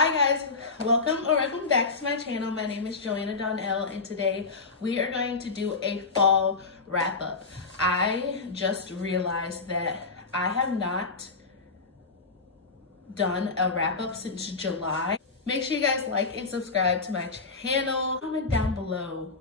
Hi guys, welcome back to my channel. My name is Joanna Donnell and today we are going to do a fall wrap up. I just realized that I have not done a wrap up since July. Make sure you guys like and subscribe to my channel. Comment down below.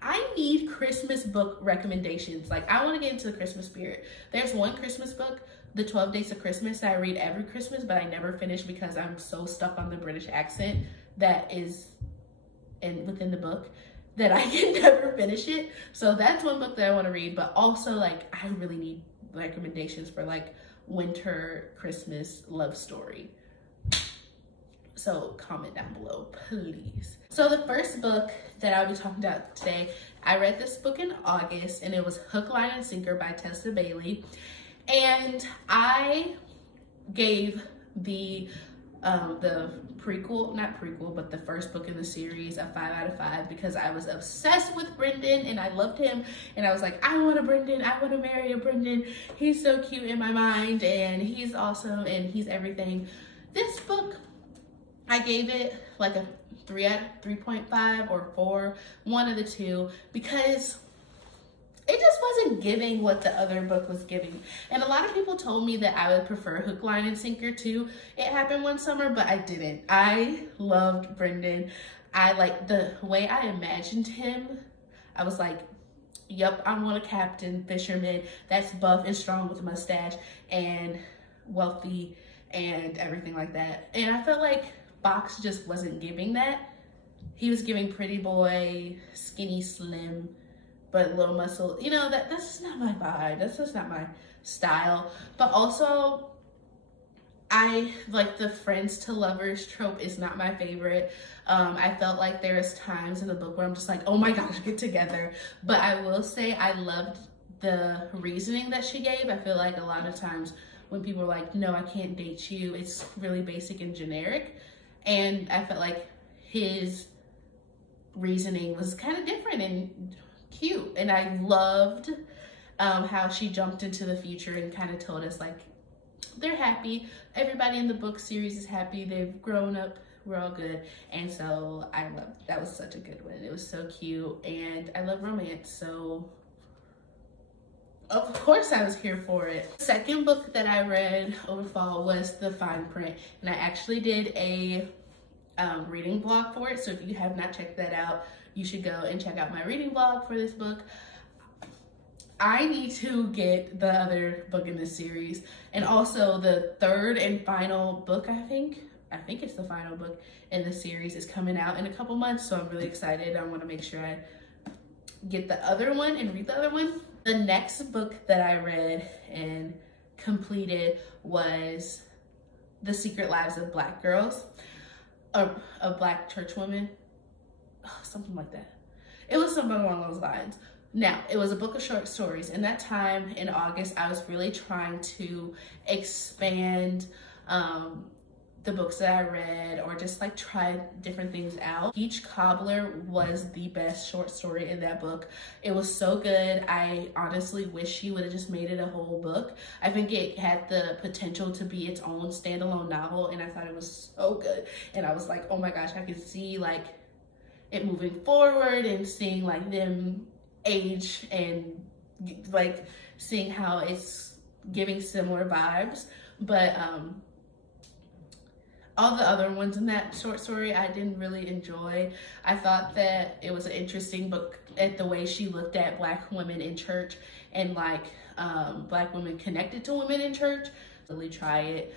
I need Christmas book recommendations. Like, I want to get into the Christmas spirit. There's one Christmas book, The 12 Days of Christmas, that I read every Christmas, but I never finish because I'm so stuck on the British accent that is within the book that I can never finish it. So that's one book that I want to read, but also like I really need recommendations for like winter Christmas love story. So comment down below, please. So the first book that I'll be talking about today, I read this book in August and it was Hook, Line, and Sinker by Tessa Bailey. And I gave the prequel, but the first book in the series a 5 out of 5 because I was obsessed with Brendan and I loved him. And I was like, I want a Brendan, I want to marry a Brendan. He's so cute in my mind and he's awesome and he's everything. This book, I gave it like a 3.5 or 4, one of the two, because it just wasn't giving what the other book was giving. And a lot of people told me that I would prefer Hook, Line, and Sinker to It Happened One Summer, but I didn't. I loved Brendan. I like the way I imagined him. I was like, yep, I want a captain fisherman that's buff and strong with a mustache and wealthy and everything like that. And I felt like Box just wasn't giving that. He was giving pretty boy, skinny, slim, but little muscle. You know, that's just not my vibe. That's just not my style. But also, I like the friends to lovers trope is not my favorite. I felt like there was times in the book where I'm just like, oh my gosh, get together. But I will say I loved the reasoning that she gave. I feel like a lot of times when people are like, no, I can't date you, it's really basic and generic. And I felt like his reasoning was kind of different and cute. And I loved how she jumped into the future and kind of told us like, they're happy. Everybody in the book series is happy. They've grown up. We're all good. And so I loved, that was such a good one. It was so cute. And I love romance. So of course I was here for it. The second book that I read over fall was The Fine Print. And I actually did a reading blog for it. So if you have not checked that out, you should go and check out my reading blog for this book. I need to get the other book in this series. And also the third and final book, I think it's the final book in the series, is coming out in a couple months. So I'm really excited. I want to make sure I get the other one and read the other one. The next book that I read and completed was The Secret Lives of Black Girls, of Black church women, something like that. It was something along those lines. Now, it was a book of short stories. And that time in August, I was really trying to expand the books that I read or just like try different things out. Peach Cobbler was the best short story in that book. It was so good. I honestly wish she would have just made it a whole book. I think it had the potential to be its own standalone novel and I thought it was so good. And I was like, oh my gosh, I could see like it moving forward and seeing like them age and like seeing how it's giving similar vibes. But all the other ones in that short story I didn't really enjoy. I thought that it was an interesting book at the way she looked at Black women in church and like Black women connected to women in church. Really try it.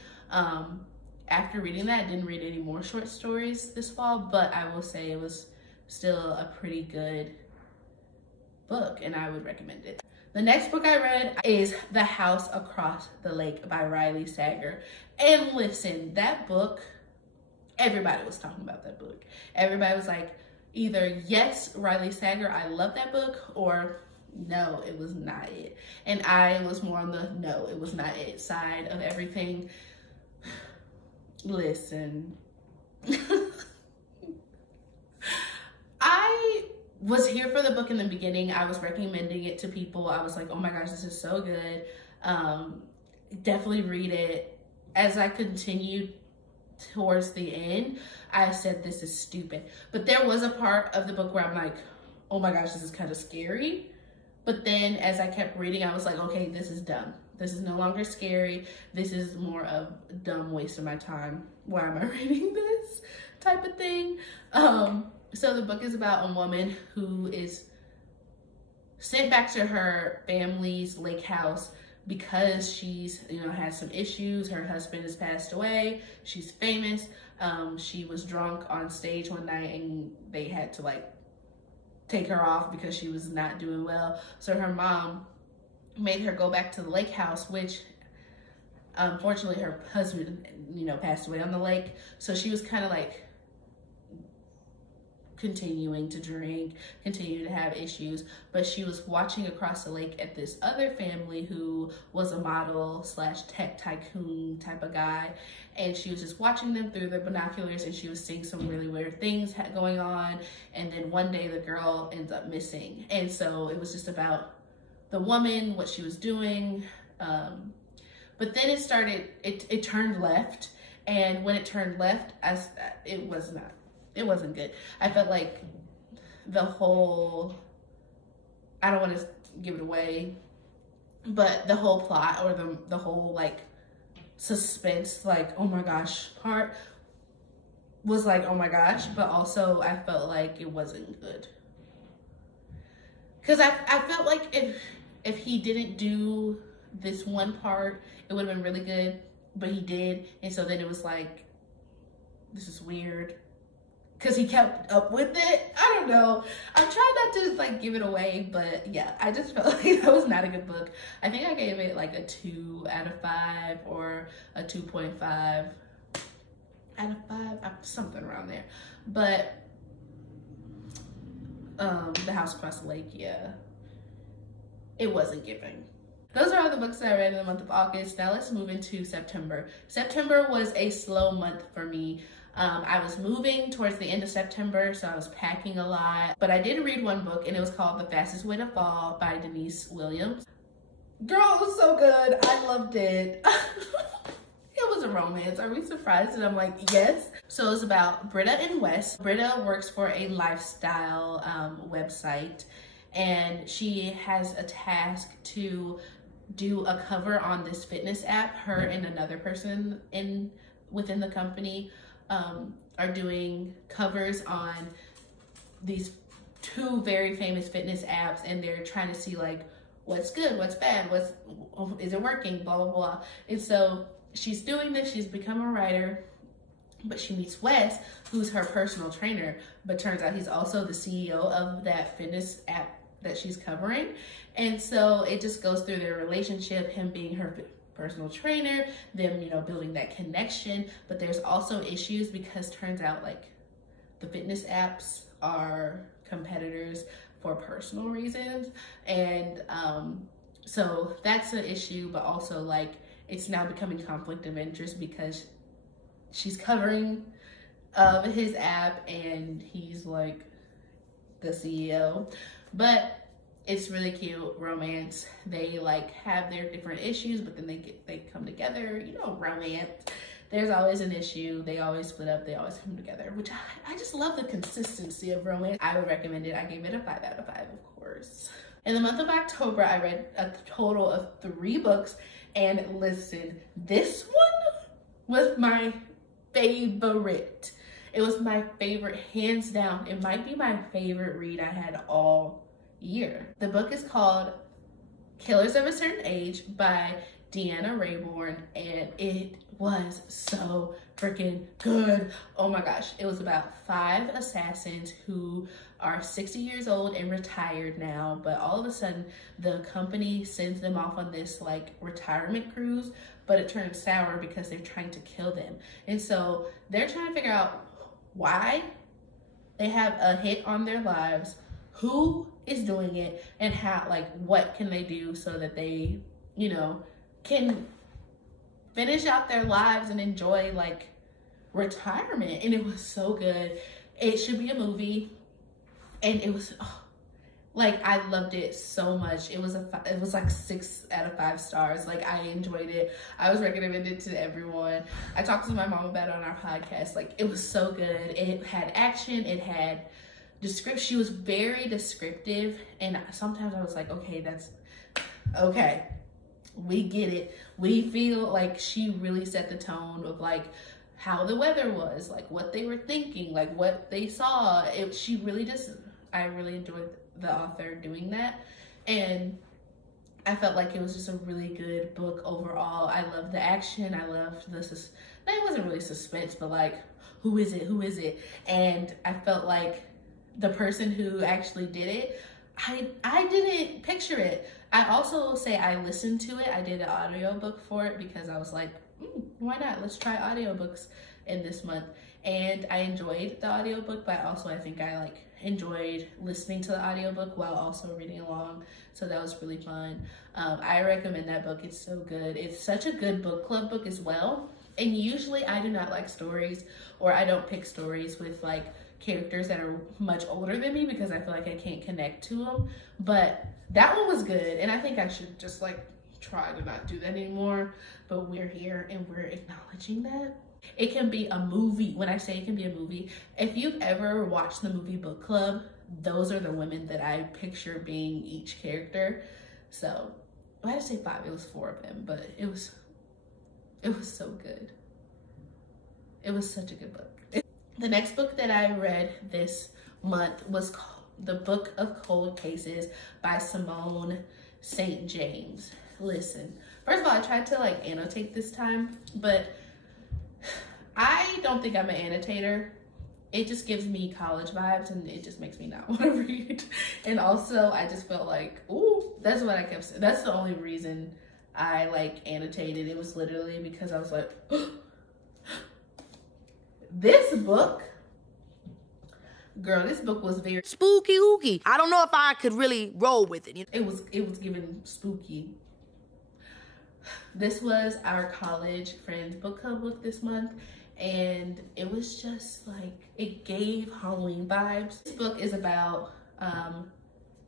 After reading that, I didn't read any more short stories this fall, but I will say it was still a pretty good book and I would recommend it. The next book I read is The House Across the Lake by Riley Sager. And listen, that book, everybody was talking about that book. Everybody was like, either yes, Riley Sager, I love that book, or no, it was not it. And I was more on the no, it was not it side of everything. Listen, I was here for the book in the beginning. I was recommending it to people. I was like, oh my gosh, this is so good. Definitely read it. As I continued towards the end, I said, this is stupid. But there was a part of the book where I'm like, oh my gosh, this is kind of scary. But then as I kept reading, I was like, okay, this is dumb. This is no longer scary. This is more of a dumb waste of my time. Why am I reading this type of thing? So the book is about a woman who is sent back to her family's lake house because she's, you know, has some issues. Her husband has passed away. She's famous. She was drunk on stage one night and they had to like take her off because she was not doing well. So her mom made her go back to the lake house, which unfortunately her husband, you know, passed away on the lake. So she was kind of like continuing to drink, continuing to have issues, but she was watching across the lake at this other family who was a model slash tech tycoon type of guy, and she was just watching them through the binoculars, and she was seeing some really weird things going on. And then one day the girl ends up missing, and so it was just about the woman, what she was doing, but then it turned left, and when it turned left, it wasn't good. I felt like the whole, I don't want to give it away, but the whole plot or the whole like suspense, like, oh my gosh part was like, oh my gosh, but also I felt like it wasn't good. Cause I felt like if he didn't do this one part, it would have been really good, but he did. And so then it was like, this is weird. Cause he kept up with it. I don't know. I'm trying not to like give it away, but yeah, I just felt like that was not a good book. I think I gave it like a 2 out of 5 or a 2.5 out of 5, something around there. But The House Across the Lake, yeah, it wasn't giving. Those are all the books that I read in the month of August. Now let's move into September. September was a slow month for me. I was moving towards the end of September, so I was packing a lot. But I did read one book, and it was called The Fastest Way to Fall by Denise Williams. Girl, it was so good. I loved it. It was a romance. Are we surprised? And I'm like, yes. So it was about Britta and Wes. Britta works for a lifestyle website, and she has a task to do a cover on this fitness app. Her and another person within the company are doing covers on these 2 very famous fitness apps, and they're trying to see like what's good, what's bad, is it working, blah blah blah. And so she's doing this, she's become a writer, but she meets Wes, who's her personal trainer, but turns out he's also the CEO of that fitness app that she's covering. And so it just goes through their relationship, him being her personal trainer, them, you know, building that connection. But there's also issues because turns out like the fitness apps are competitors for personal reasons. And so that's an issue, but also like it's now becoming conflict of interest because she's covering his app and he's like the CEO. But it's really cute romance. They like have their different issues, but then they come together. You know, romance. There's always an issue. They always split up. They always come together, which I just love the consistency of romance. I would recommend it. I gave it a 5 out of 5, of course. In the month of October, I read a total of 3 books, and listen, this one was my favorite. It was my favorite, hands down. It might be my favorite read I had all year. The book is called Killers of a Certain Age by Deanna Raybourn, and it was so freaking good. Oh my gosh. It was about 5 assassins who are 60 years old and retired now, but all of a sudden the company sends them off on this like retirement cruise, but it turns sour because they're trying to kill them. And so they're trying to figure out why they have a hit on their lives, who is doing it, and how, like, what can they do so that they, you know, can finish out their lives and enjoy like retirement. And it was so good. It should be a movie. And it was, oh, Like, I loved it so much. It was like 6 out of 5 stars. Like, I enjoyed it. I was recommending it to everyone. I talked to my mom about it on our podcast. Like, it was so good. It had action. It had description. She was very descriptive. And sometimes I was like, okay, that's okay. We get it. We feel like she really set the tone of like how the weather was, like what they were thinking, like what they saw. She really just, I really enjoyed the author doing that. And I felt like it was just a really good book overall. I loved the action. I loved the, it wasn't really suspense, but like, who is it? Who is it? And I felt like the person who actually did it, I didn't picture it. I also will say I listened to it. I did an audiobook for it because I was like, why not? Let's try audiobooks in this month. And I enjoyed the audiobook, but also I think I like enjoyed listening to the audiobook while also reading along. So that was really fun. I recommend that book. It's so good. It's such a good book club book as well. And usually I do not like stories, or I don't pick stories with like characters that are much older than me because I feel like I can't connect to them. But that one was good. And I think I should just like try to not do that anymore. But we're here and we're acknowledging that. It can be a movie. When I say it can be a movie, if you've ever watched the movie Book Club, those are the women that I picture being each character. So I had to say 5, it was 4 of them, but it was so good. It was such a good book. The next book that I read this month was The Book of Cold Cases by Simone St. James. Listen, first of all, I tried to like annotate this time, but I don't think I'm an annotator. It just gives me college vibes and it just makes me not want to read. And also I just felt like, ooh, that's what I kept saying. That's the only reason I like annotated. It was literally because I was like, this book, girl, this book was very spooky ooky. I don't know if I could really roll with it. It was giving spooky. This was our college friends book club book this month, and it was just like, it gave Halloween vibes. This book is about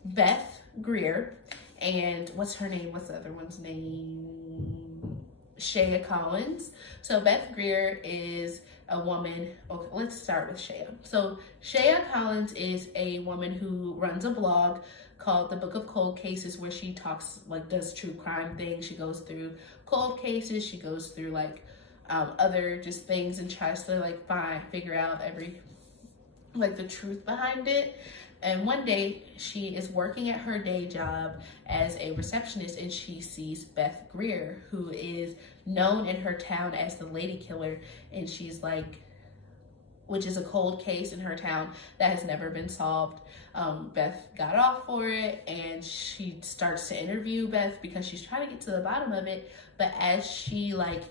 Beth Greer and what's her name? What's the other one's name? Shea Collins. So Beth Greer is a woman. Okay, let's start with Shea. So Shea Collins is a woman who runs a blog called The Book of Cold Cases, where she talks, like, does true crime things. She goes through cold cases. She goes through like other just things and tries to like figure out the truth behind it. And one day she is working at her day job as a receptionist, and she sees Beth Greer, who is known in her town as the lady killer. And she's like, which is a cold case in her town that has never been solved. Beth got off for it, and she starts to interview Beth because she's trying to get to the bottom of it. But as she like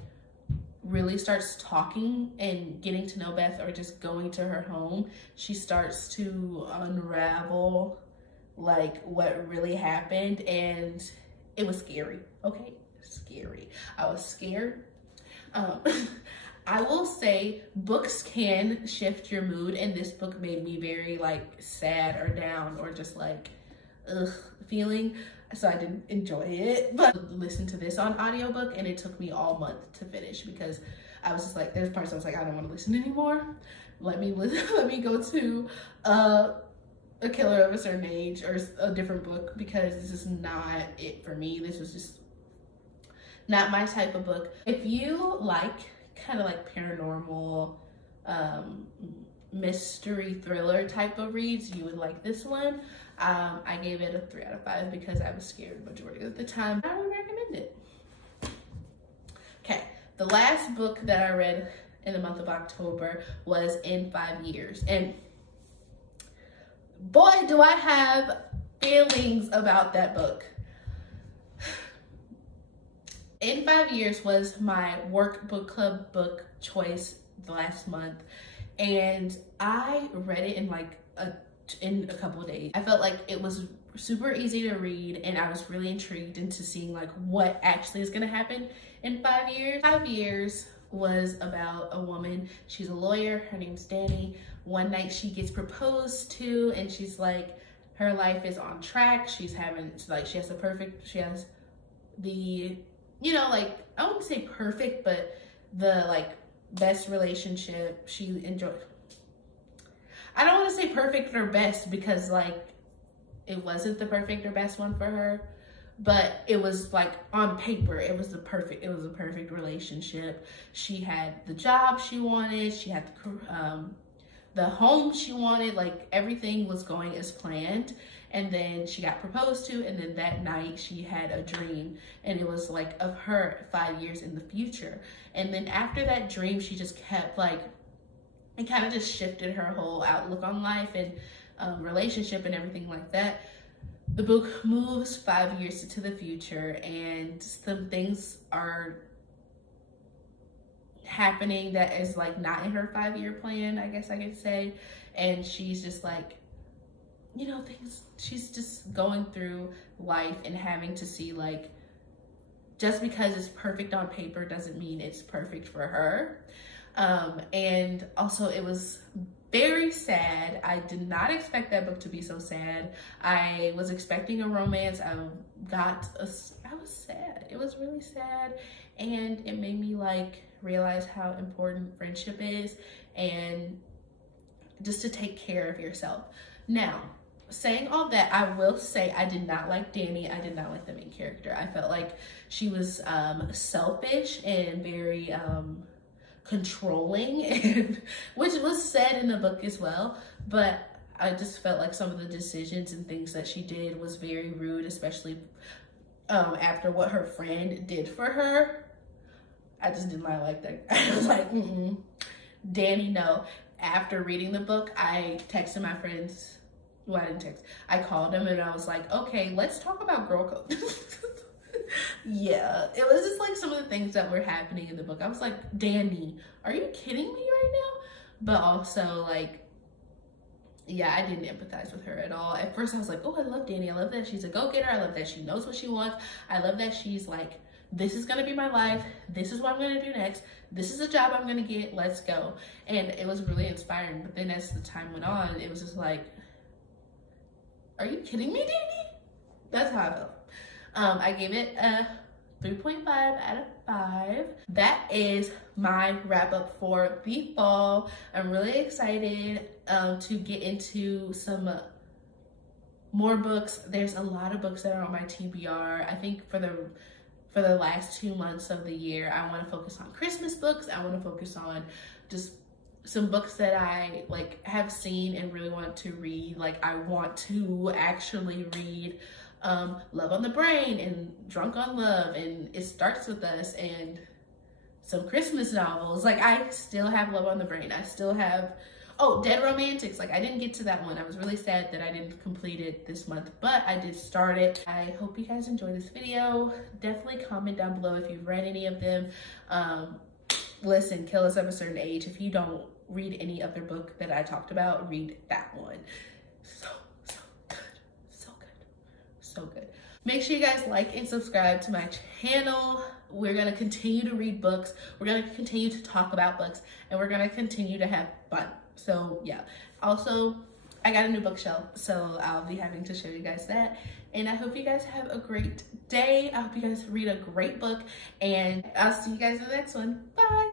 really starts talking and getting to know Beth, or just going to her home, she starts to unravel like what really happened. And it was scary. Okay, scary. I was scared. I will say books can shift your mood, and this book made me very like sad or down or just like ugh feeling. So I didn't enjoy it, but listen to this on audiobook, and it took me all month to finish because I was just like, there's parts I was like, I don't want to listen anymore. Let me go to A Killer of a Certain Age or a different book, because this is not it for me. This was just not my type of book. If you like kind of like paranormal, mystery thriller type of reads, you would like this one. I gave it a 3 out of 5 because I was scared the majority of the time. I would recommend it. Okay, the last book that I read in the month of October was In 5 Years. And boy, do I have feelings about that book. In 5 Years was my work book club book choice last month, and I read it in like in a couple of days. I felt like it was super easy to read, and I was really intrigued into seeing like what actually is gonna happen in 5 years. 5 Years was about a woman. She's a lawyer. Her name's Danny. One night she gets proposed to, and she's like, her life is on track. She's having, like, she has the, you know, like, I wouldn't say perfect, but the, like, best relationship she enjoyed. I don't want to say perfect or best because, like, it wasn't the perfect or best one for her, but it was, like, on paper, it was a perfect relationship. She had the job she wanted, she had the home she wanted, like, everything was going as planned. And then she got proposed to, and then that night she had a dream, and it was like of her 5 years in the future. And then after that dream, she just kept, like, it kind of just shifted her whole outlook on life and relationship and everything like that. The book moves 5 years into the future, and some things are happening that is, like, not in her 5-year plan, I guess I could say. And she's just, like, you know, she's just going through life and having to see, like, just because it's perfect on paper doesn't mean it's perfect for her. And also it was very sad. I did not expect that book to be so sad. I was expecting a romance. I was sad. It was really sad. And it made me, like, realize how important friendship is, and just to take care of yourself. Now, saying all that, I will say I did not like Dani. I did not like the main character. I felt like she was selfish and very controlling, and which was said in the book as well, but I just felt like some of the decisions and things that she did was very rude, especially after what her friend did for her. I just did not like that. I was like, Dani, no. After reading the book, I texted my friends. Well, I didn't text. I called them and I was like, okay, let's talk about girl code. Yeah, it was just like some of the things that were happening in the book. I was like, Dani, are you kidding me right now? But also, like, yeah, I didn't empathize with her at all. At first I was like, oh, I love Dani. I love that she's a go-getter. I love that she knows what she wants. I love that she's like, this is gonna be my life. This is what I'm gonna do next. This is the job I'm gonna get. Let's go. And it was really inspiring. But then as the time went on, it was just like, are you kidding me, Dani? That's how I felt. I gave it a 3.5 out of 5. That is my wrap up for the fall. I'm really excited to get into some more books. There's a lot of books that are on my TBR. I think for the last 2 months of the year, I want to focus on Christmas books. I want to focus on just some books that I, like, have seen and really want to read. Like, I want to actually read Love on the Brain and Drunk on Love and It Starts With Us and some Christmas novels. Like, I still have Love on the Brain. I still have, oh, Dead Romantics. Like, I didn't get to that one. I was really sad that I didn't complete it this month, but I did start it. I hope you guys enjoyed this video. Definitely comment down below if you've read any of them. Listen, kill us of a certain age. If you don't read any other book that I talked about, read that one. So good, so good, so good. Make sure you guys like and subscribe to my channel. We're gonna continue to read books. We're gonna continue to talk about books, and we're gonna continue to have fun. So yeah. Also, I got a new bookshelf, so I'll be having to show you guys that. And I hope you guys have a great day. I hope you guys read a great book, and I'll see you guys in the next one. Bye.